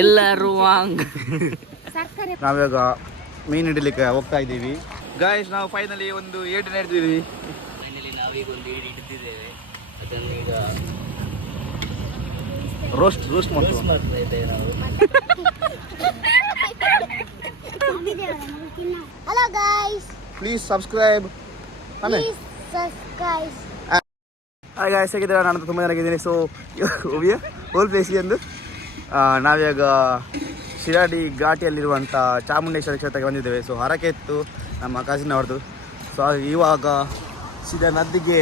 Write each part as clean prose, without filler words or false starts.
ಎಲ್ಲರೂ ವಾಂಗ್. ನಾವಿವಾಗ ಮೀನು ಹಿಡಿಲಿಕ್ಕೆ ಹೋಗ್ತಾ ಇದ್ದೀವಿ ಗಾಯ್ಸ್. ನಾವು ಫೈನಲಿ ಒಂದು ಏಟು ಹಿಡಿದಿದ್ದೀವಿ. ಫೈನಲಿ ನಾವೀಗ ಒಂದು ಏಡು ಹಿಡಿದಿದ್ದೇವೆ. ಅದನ್ನು ಈಗ ರೋಸ್ಟ್ ಮಾಡ್ತಾ ಇದ್ದೇವೆ ನಾವು. Hello guys. Please subscribe. Please subscribe. Hi guys, ಹೇಗಿದ್ದೀರಾ? ನಾನು ತುಂಬ ಚೆನ್ನಾಗಿದ್ದೀನಿ. ಸೊ ಹೋಲ್ ಪ್ಲೇಸ್ಗೆ ಎಂದು ನಾವೀಗ ಶಿರಾಡಿ ಘಾಟಿಯಲ್ಲಿರುವಂಥ ಚಾಮುಂಡೇಶ್ವರಿ ಕ್ಷೇತ್ರಕ್ಕೆ ಬಂದಿದ್ದೇವೆ. ಸೊ ಹರಕೆ ಇತ್ತು ನಮ್ಮ ಕಸಿನ್ ಅವ್ರದ್ದು. ಸೊ ಇವಾಗ ಸೀದಾ ನದಿಗೆ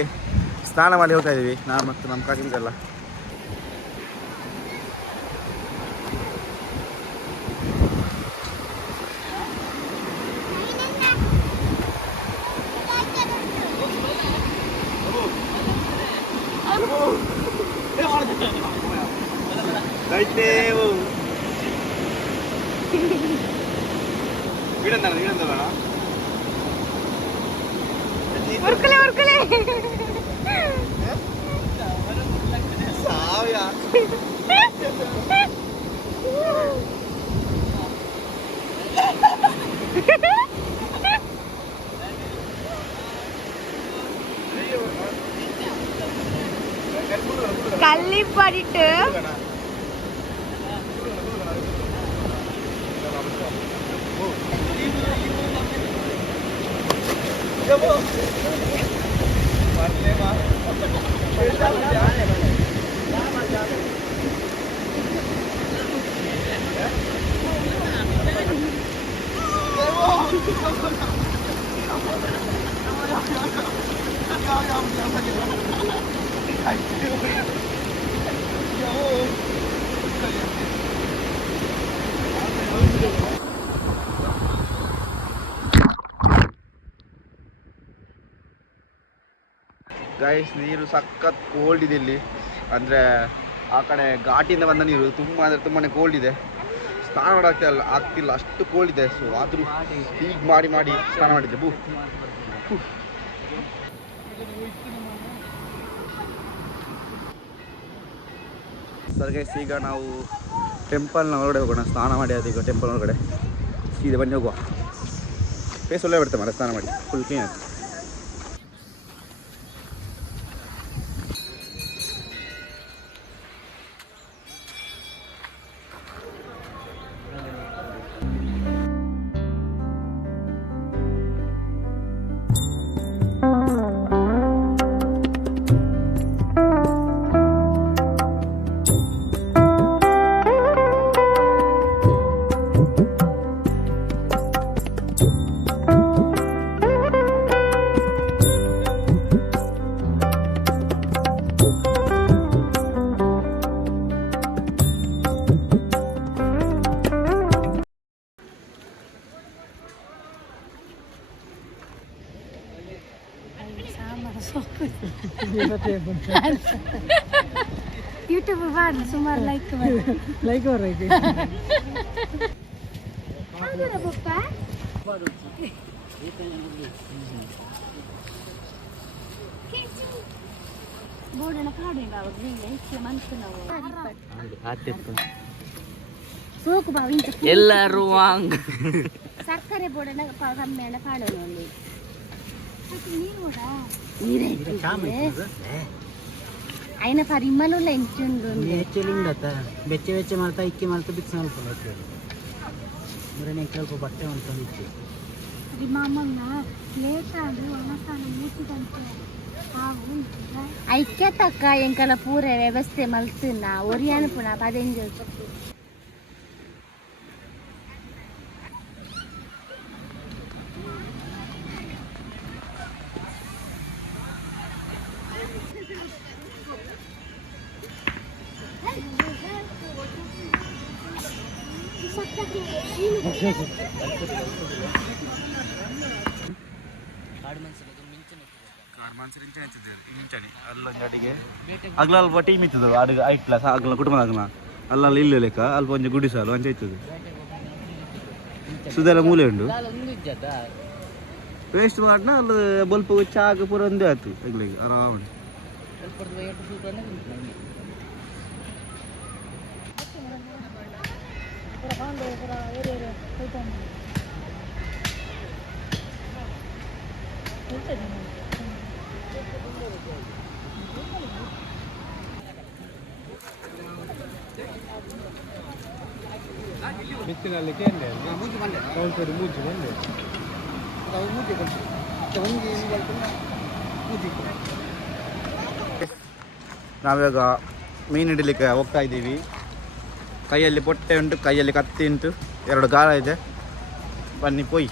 ಸ್ನಾನ ಮಾಡಿ ಹೋಗ್ತಾ ಇದ್ದೀವಿ, ನಾನು ಮತ್ತು ನಮ್ಮ ಕಸಿನ್ಸ್ ಎಲ್ಲ. கள்ளி பாடிட்டு ಗೈಸ್, ನೀರು ಸಖತ್ ಕೋಲ್ಡ್ ಇದೆ ಇಲ್ಲಿ. ಅಂದರೆ ಆ ಕಡೆ ಘಾಟಿಯಿಂದ ಬಂದ ನೀರು ತುಂಬ ಅಂದರೆ ತುಂಬಾ ಕೋಲ್ಡ್ ಇದೆ. ಸ್ನಾನ ಮಾಡೋಕ್ಕೆ ಆಗ್ತಿಲ್ಲ, ಅಷ್ಟು ಕೋಲ್ಡ್ ಇದೆ. ಸೊ ಆದರೂ ಹೀಗೆ ಮಾಡಿ ಸ್ನಾನ ಮಾಡಿದ್ದೆ. ಸರ್ ಗೈಸ್, ಈಗ ನಾವು ಟೆಂಪಲ್ನ ಒಳಗಡೆ ಹೋಗೋಣ. ಸ್ನಾನ ಮಾಡಿ ಅದೀಗ ಟೆಂಪಲ್ ಒಳಗಡೆ ಸೀದಾ ಬನ್ನಿ ಹೋಗುವ. ಫೇಸ್ ಒಳ್ಳೆ ಬಿಡ್ತೆ ಮರ ಸ್ನಾನ ಮಾಡಿ, ಫುಲ್ ಕ್ಲೀನ್ ಆಯ್ತು. ಯೂಟ್ಯೂಬ್ ಮಾಡಿ ಸುಮಾರು ಲೈಕ್ ಬರಬೇಕು. ಬೋರ್ಡನ ಕಾಡಿಲ್ಲ ಮನಸ್ಸು ನಾವು ಸೋಕು ಬಾವಿ ಎಲ್ಲರೂ ವಾಂಗ್. ಸಕ್ಕರೆ ಬೋರ್ಡನ ಕಮ್ಮಿಯನ್ನ ಕಾಡೋಣ ಅಲ್ಲಿ అయినా పరిమళంలో ఎంచుండు ಹೆಚ್ಚಲಿಂಗತ್ತ ಬೆಚ್ಚ ಬೆಚ್ಚ ಮಾಡ್ತಾ ಇಕ್ಕಿ ಮಾಡ್ತಾ ಬಿಚ್ಚ ಮಾಡ್ಕೊಂಡು మరి నేను ఇక్కడ బట్టే ఉంటుంది ఇచ్చి ఇది మా అమ్మన్న లేటాడు అన్నసాన మూచిదంటే ಐಕ್ಯತಕ್ಕ ಎಂಕಲ ಪೂರ ವ್ಯವಸ್ಥೆ ಮಲ್ತುನ ಒರಿಯಾನು ಪುನಃ ಪದೆಂಜು ಅಲ್ಲಿಗೆ ಅಗ್ಲ ಅಲ್ಪ ಟೀಮ್ ಇತ್ತದ ಅಡುಗೆ ಐಟ್ಲ ಅಗ್ಲ ಕುಟುಂಬದ ಅಲ್ಲ ಇಲ್ಲಿ ಲೆಕ್ಕ ಅಲ್ಪ ಒಂಜಿ ಗುಡಿ ಸಾಲು ಅಂಚೆ ಇತ್ತದು ಸುದೆಲ್ಲ ಮೂಲೆ ಉಂಡು ವೇಸ್ಟ್ ಮಾಡ್ನ ಅಲ್ಲ ಬಲ್ಪ ಚಾಕ ಪೂರ ಒಂದೇ ಆಯ್ತು ಅಗ್ಲಿಗೆ ಆರಾಮ ಬಿತ್ತಿನಲ್ಲಿಗೆ ಮೂಜಿ ಬಂದೆ ಮೂಜಿ ಬಂದೆ ಅದು ಮೂಜಿ ಕಳಿಸಿ ಒಂಗಿ ಮೂಜಿ ನಾವಿವಾಗ ಮೀನು ಹಿಡಿಲಿಕ್ಕೆ ಹೋಗ್ತಾ ಇದ್ದೀವಿ. ಕೈಯಲ್ಲಿ ಪೊಟ್ಟೆ ಉಂಟು, ಕೈಯಲ್ಲಿ ಕತ್ತಿ ಉಂಟು, 2 ಗಾಳ ಇದೆ. ಬನ್ನಿ ಪೋಯ್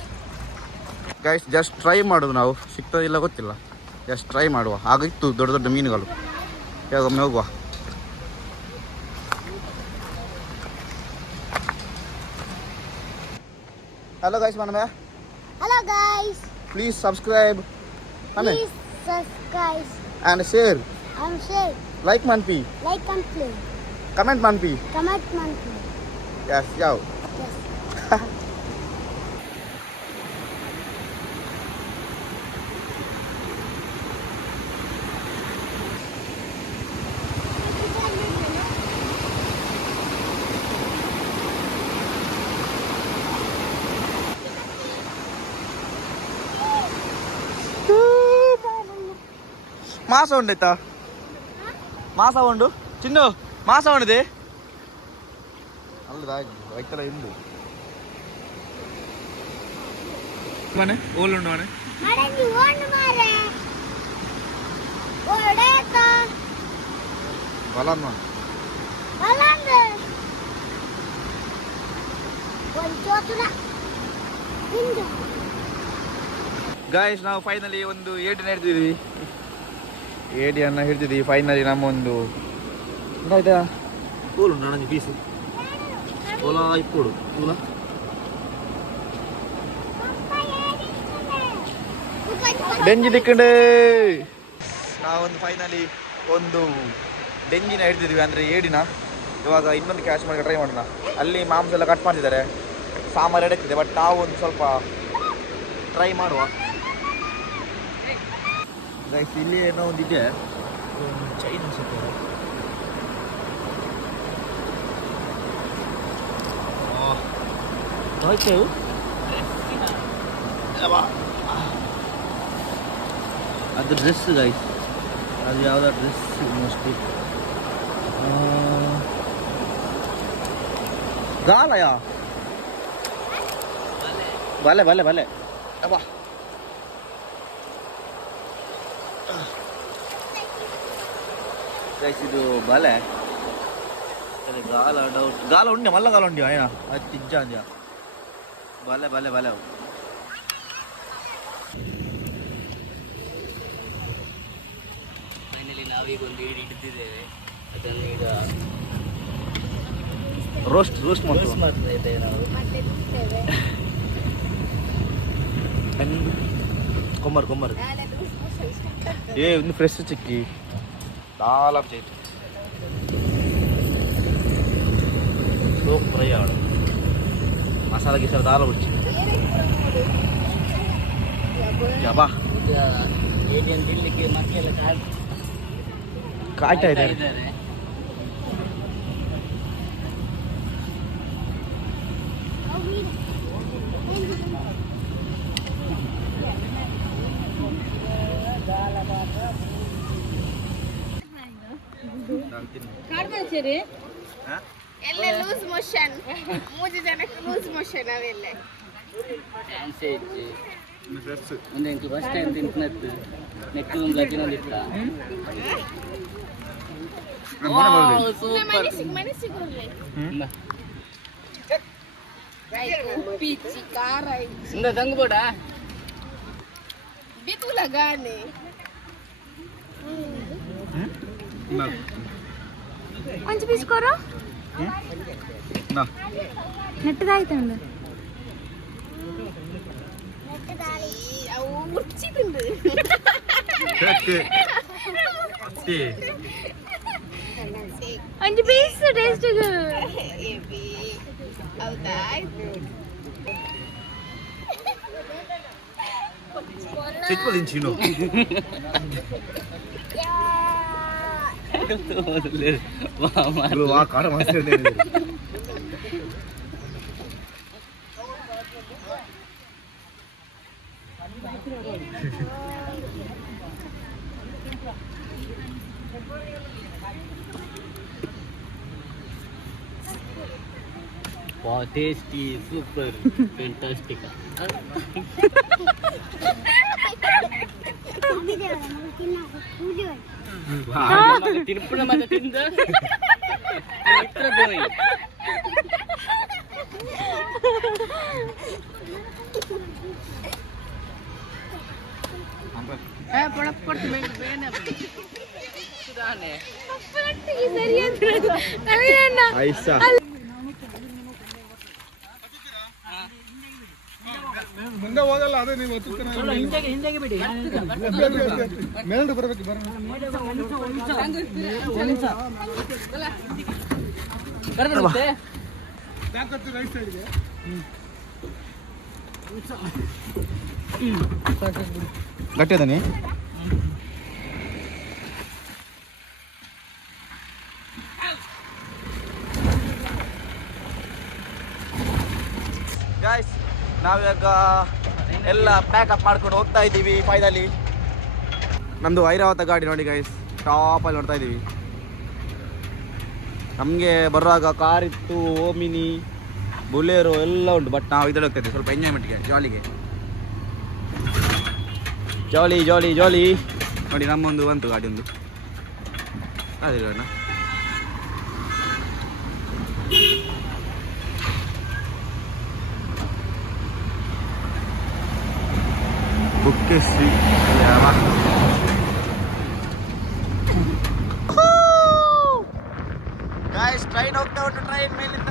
ಗೈಸ್, ಜಸ್ಟ್ ಟ್ರೈ ಮಾಡೋದು. ನಾವು ಸಿಗ್ತದಿಲ್ಲ ಗೊತ್ತಿಲ್ಲ, ಜಸ್ಟ್ ಟ್ರೈ ಮಾಡುವ. ಆಗಿತ್ತು ದೊಡ್ಡ ದೊಡ್ಡ ಮೀನುಗಳು. ಇವಾಗ ಒಮ್ಮೆ ಹೋಗುವ. ಹಲೋ ಗೈಸ್, ಮನಮೆ. Hello guys. Please subscribe. Please subscribe And share. and share. Like Manpi. Like and play. Comment Manpi. Comment monkey. Yes, ciao. Yes. ಮಾಸ ಉಂಡಾಯ್ತಾ? ಮಾಸ ಉಂಡು ಚಿನ್ನು, ಮಾಸ ಉಂಡಿದೆ ಅಲ್ಲದ ವೈಕಲ ಇಂದು ಮನೆ ಓಲುಂಡು ಮನೆ ಮಡಂಗಿ ಓಂಡು ಮಾರೆ ಓಡೇತ ಬಲಮ್ಮ ಬಲಂದೆ ಒಂದು ಚೋತುನ ಹಿಂದು. ಗಾಯ್ಸ್, ನಾವು ಫೈನಲಿ ಒಂದು ಏಡಿನ ಹಿಡ್ದಿದ್ವಿ. ಏಡಿಯನ್ನು ಹಿಡ್ದಿದ್ವಿ ಫೈನಲಿ. ನಮ್ಮ ಒಂದು ಆಯ್ತಾ ಕೂಲು ನನಗೆ ಪೀಸು ಓಲ ಇಪ್ಪೋಡು ಕೂಲ. ಡೆಂಜಿ ದಿಕ್ಕಂಡೆ. ನಾವೊಂದು ಫೈನಲಿ ಒಂದು ಡೆಂಜಿನ ಹಿಡ್ದಿದ್ವಿ, ಅಂದರೆ ಏಡಿನ. ಇವಾಗ ಇನ್ನೊಂದು ಕ್ಯಾಚ್ ಮಾಡಿ ಟ್ರೈ ಮಾಡೋಣ. ಅಲ್ಲಿ ಮಾಂಸ ಎಲ್ಲ ಕಟ್ ಮಾಡ್ತಿದ್ದಾರೆ, ಸಾಂಬಾರು ಎಡಕ್ತಿದೆ. ಬಟ್ ನಾವು ಒಂದು ಸ್ವಲ್ಪ ಟ್ರೈ ಮಾಡುವ. ಗೈಸ್, ಇಲ್ಲಿ ಏನೋ ಒಂದಿದೆ, ಚೈನ್ ಅನ್ಸುತ್ತೆ. ಅದು ಡ್ರೆಸ್ ಗೈಸ್, ಅದು ಯಾವುದೋ ಡ್ರೆಸ್ ಮೋಸ್ಟ್ಲಿ. ಗಾಲಯ ಬಲೆ ಬಲೆ ಬಲೆ ಅಬ್ಬಾ. ಗೈಸ್, ಇದು ಬಲೆ. ಗಾಲ ಡೌಟ್, ಗಾಲ ಉಂಡೆ ಮಲ್ಲ ಗಾಲ ಉಂಡಿ ಆಯ್ನ ಅದು ತಿಜ್ಜ ಅಂದ್ಯ. ಬಲೆ ಬಲೆ ಬಲೆ ಅವು. ಫೈನಲಿ ನಾವೀಗ ಒಂದು ಹಿಡಿದಿದ್ದೇವೆ. ಅದನ್ನು ಈಗ ರೋಸ್ಟ್ ಮಾಡ್ತಾ ಇದ್ದೇವೆ ನಾವು. ಕೊಮ್ಮರ್ ಏ ಒಂದು ಫ್ರೆಶ್ ಚಿಕ್ಕಿ ದಾಲ ചെയ്തു ಸೂಪರ್ ಯಾಡು ಮಸಾಲ ಗಿಸಾಲ ದಾಲ ಉಚ್ಚಿ ಯಬ್ಬಾ. ಏಡಿಯನ್ ತಿನ್ನಲಿಕ್ಕೆ ಮಕ್ಕಳೆಲ್ಲ ಕಾಯ್ತಾ ಇದ್ದಾರೆ. ಎಲ್ಲ ಲೂಸ್ ಮೋಷನ್ 3 ಜನಕ್ಕೆ ಲೂಸ್ ಮೋಷನ್ ಅವೆಲ್ಲ ಡ್ಯಾನ್ಸ್ ಐತಿ. ಒಂದು ಎಂಟು ಫಸ್ಟ್ ಟೈಮ್ ತಿಂತಿನತ್ತು ನೆಕ್ಸ್ಟ್ ಒಂದು ಲಕ್ಕಿನೊಂದಿತ್ತ ತಂಗ್ಬೋಡ ಬಿತ್ತುಲ ಗಾನೆ ಒಂಚು ಬೀಸ್ಕೋರು ನೆಟ್ಟದಾಯ್ತಂದು ಅವು ಮುಚ್ಚಿದಂದು ಒಂಚು ಬೀಸು ಟೇಸ್ಟಿಗೆ ಹೌದಾ ಚಿಕ್ಕದಿಂಚಿನು ಟೇಸ್ಟಿ ಸೂಪರ್ ಫ್ಯಾಂಟಾಸ್ಟಿಕ್. ತಿನ್ಪುಣ ಮತ್ತೆ ತಿಂದ ಮಿತ್ರ ಗೋಯ್. ಐಸಾ ಮುಂದೆ ಹೋಗಲ್ಲ, ಅದೇ ನೀವು ಹಿಂದೆಗೆ ಬಿಡಿ. ಮೇಲ್ಗಡೆ ಬರ್ಬೇಕು ಬರೋಣ. ರೈಟ್ ಸೈಡ್ಗೆ ಗಟ್ಟಿ ಅದಾನೆ. ಗಾಯ್ಸ್ ನಾವಿವಾಗ ಎಲ್ಲ ಪ್ಯಾಕಪ್ ಮಾಡ್ಕೊಂಡು ಹೋಗ್ತಾ ಇದ್ದೀವಿ. ಫೈನಲಿ ನಮ್ಮದು ಐರಾವತ ಗಾಡಿ ನೋಡಿ ಗೈಸ್, ಟಾಪಲ್ಲಿ ನೋಡ್ತಾ ಇದ್ದೀವಿ. ನಮಗೆ ಬರುವಾಗ ಕಾರ್ ಇತ್ತು, ಓಮಿನಿ, ಬುಲೆರೋ ಎಲ್ಲ ಉಂಟು. ಬಟ್ ನಾವು ಇದರಲ್ಲಿ ಹೋಗ್ತಾ ಇದ್ದೀವಿ ಸ್ವಲ್ಪ ಎಂಜಾಯ್ಮೆಂಟ್ಗೆ, ಜಾಲಿಗೆ. ಜಾಲಿ ಜಾಲಿ ಜಾಲಿ ನೋಡಿ, ನಮ್ಮೊಂದು ಬಂತು ಗಾಡಿ ಒಂದು. ಅದಿರೋಣ ಬುಕ್ಕೆ ಶ್ರೀ ಗಾಯ್ಸ್ ಟ್ರೈನ್ ಹೋಗ್ತಾ ಉಂಟು. ಟ್ರೈನ್ ಮೇಲಿಂದ